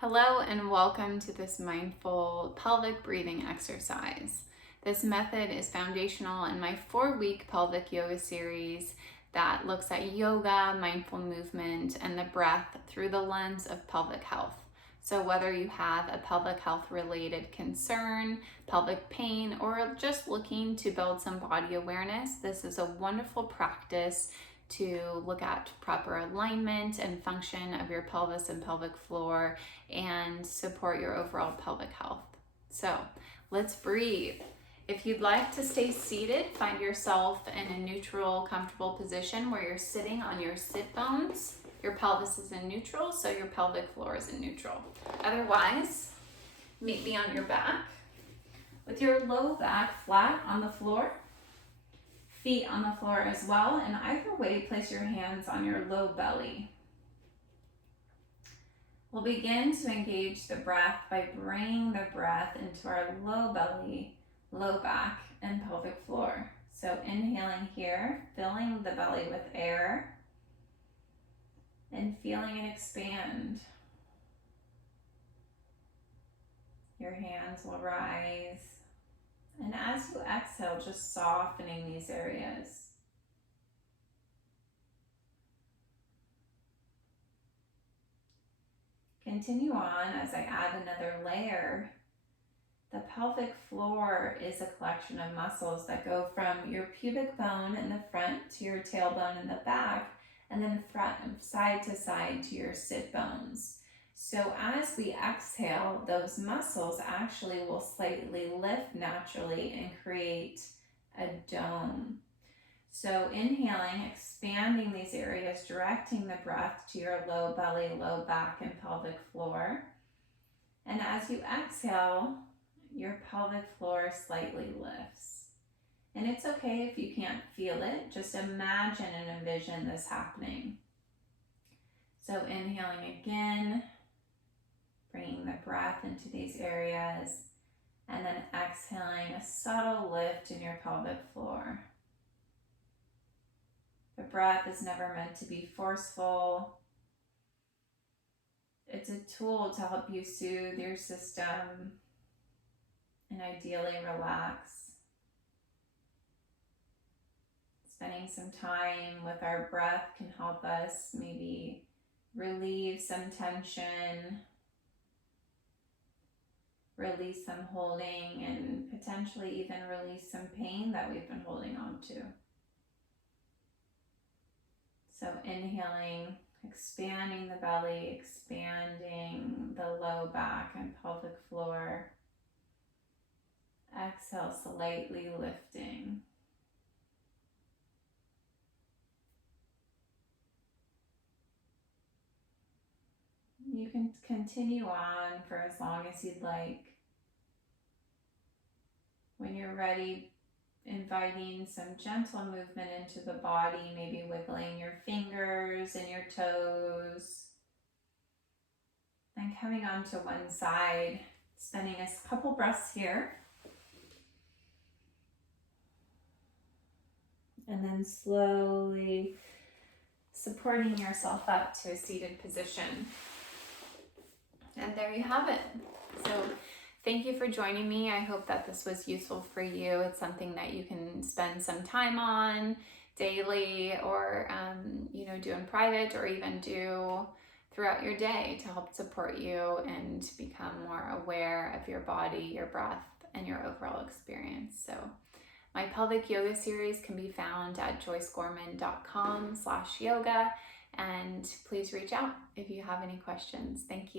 Hello and welcome to this mindful pelvic breathing exercise. This method is foundational in my 4-week pelvic yoga series that looks at yoga, mindful movement, and the breath through the lens of pelvic health. So whether you have a pelvic health related concern, pelvic pain, or just looking to build some body awareness, this is a wonderful practice to look at proper alignment and function of your pelvis and pelvic floor and support your overall pelvic health. So let's breathe. If you'd like to stay seated, find yourself in a neutral, comfortable position where you're sitting on your sit bones. Your pelvis is in neutral, so your pelvic floor is in neutral. Otherwise, meet me on your back with your low back flat on the floor. Feet on the floor as well, and either way, place your hands on your low belly. We'll begin to engage the breath by bringing the breath into our low belly, low back, and pelvic floor. So inhaling here, filling the belly with air, and feeling it expand. Your hands will rise. And as you exhale, just softening these areas. Continue on as I add another layer. The pelvic floor is a collection of muscles that go from your pubic bone in the front to your tailbone in the back, and then side to side to your sit bones. So as we exhale, those muscles actually will slightly lift naturally and create a dome. So inhaling, expanding these areas, directing the breath to your low belly, low back, and pelvic floor. And as you exhale, your pelvic floor slightly lifts. And it's okay if you can't feel it, just imagine and envision this happening. So inhaling again, bringing the breath into these areas, and then exhaling a subtle lift in your pelvic floor. The breath is never meant to be forceful. It's a tool to help you soothe your system and ideally relax. Spending some time with our breath can help us maybe relieve some tension, release some holding, and potentially even release some pain that we've been holding on to. So inhaling, expanding the belly, expanding the low back and pelvic floor. Exhale, slightly lifting. You can continue on for as long as you'd like. When you're ready, inviting some gentle movement into the body, maybe wiggling your fingers and your toes. Then coming onto one side, spending a couple breaths here. And then slowly supporting yourself up to a seated position. And there you have it. So thank you for joining me. I hope that this was useful for you. It's something that you can spend some time on daily, or do in private, or even do throughout your day to help support you and become more aware of your body, your breath, and your overall experience. So my pelvic yoga series can be found at joycegorman.com/yoga, and please reach out if you have any questions. Thank you.